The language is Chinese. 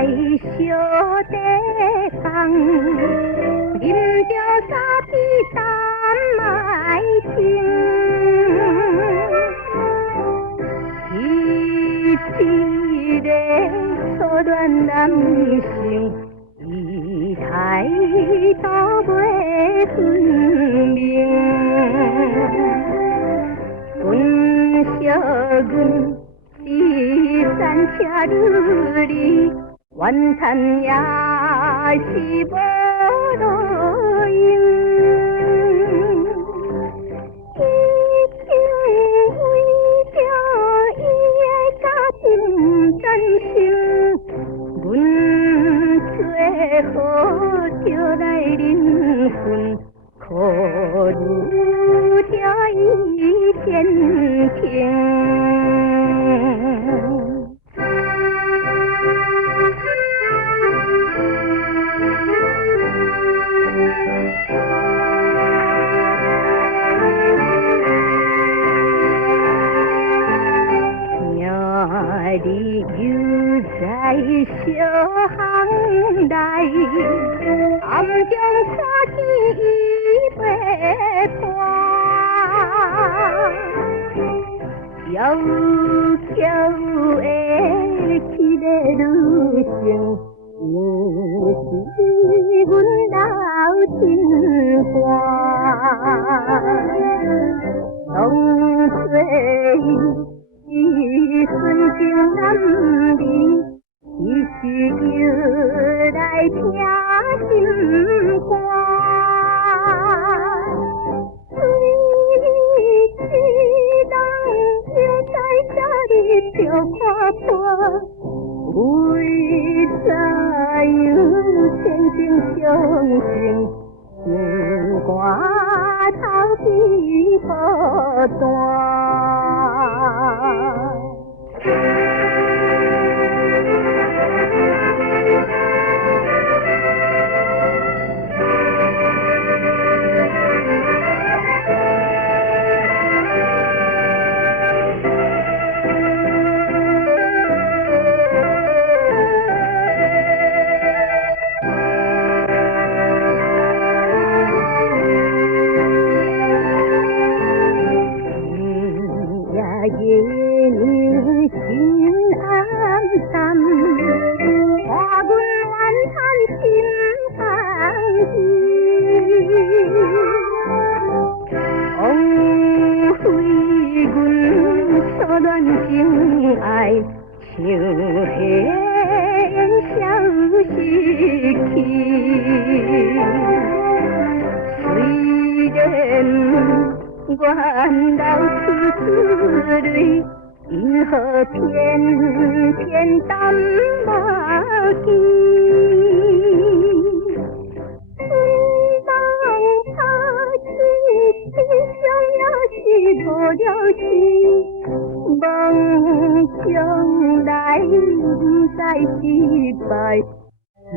在小地方，饮着咖啡谈爱情，一个初恋男性，伊态度袂分明，阮惜阮是散赤女儿，怨叹也是无路用。已经为着伊的家庭不赞成，阮最好著来认分，考虑着伊前程。今日又在小巷内，暗中看见伊陪伴，妖娇的一个女性，因是阮流凊汗，当作伊是纯情男儿，一时又来痛心肝。对伊一人应该早日著看破，为怎样见景伤情，心肝头批搏弹。月娘真暗淡，伴阮怨叹心空虚，枉费阮初恋情爱，像火烟消失去。虽然愿流出珠泪，因何偏偏澹目墘？春梦打醒悲伤也是无了时，望将来不再失败，是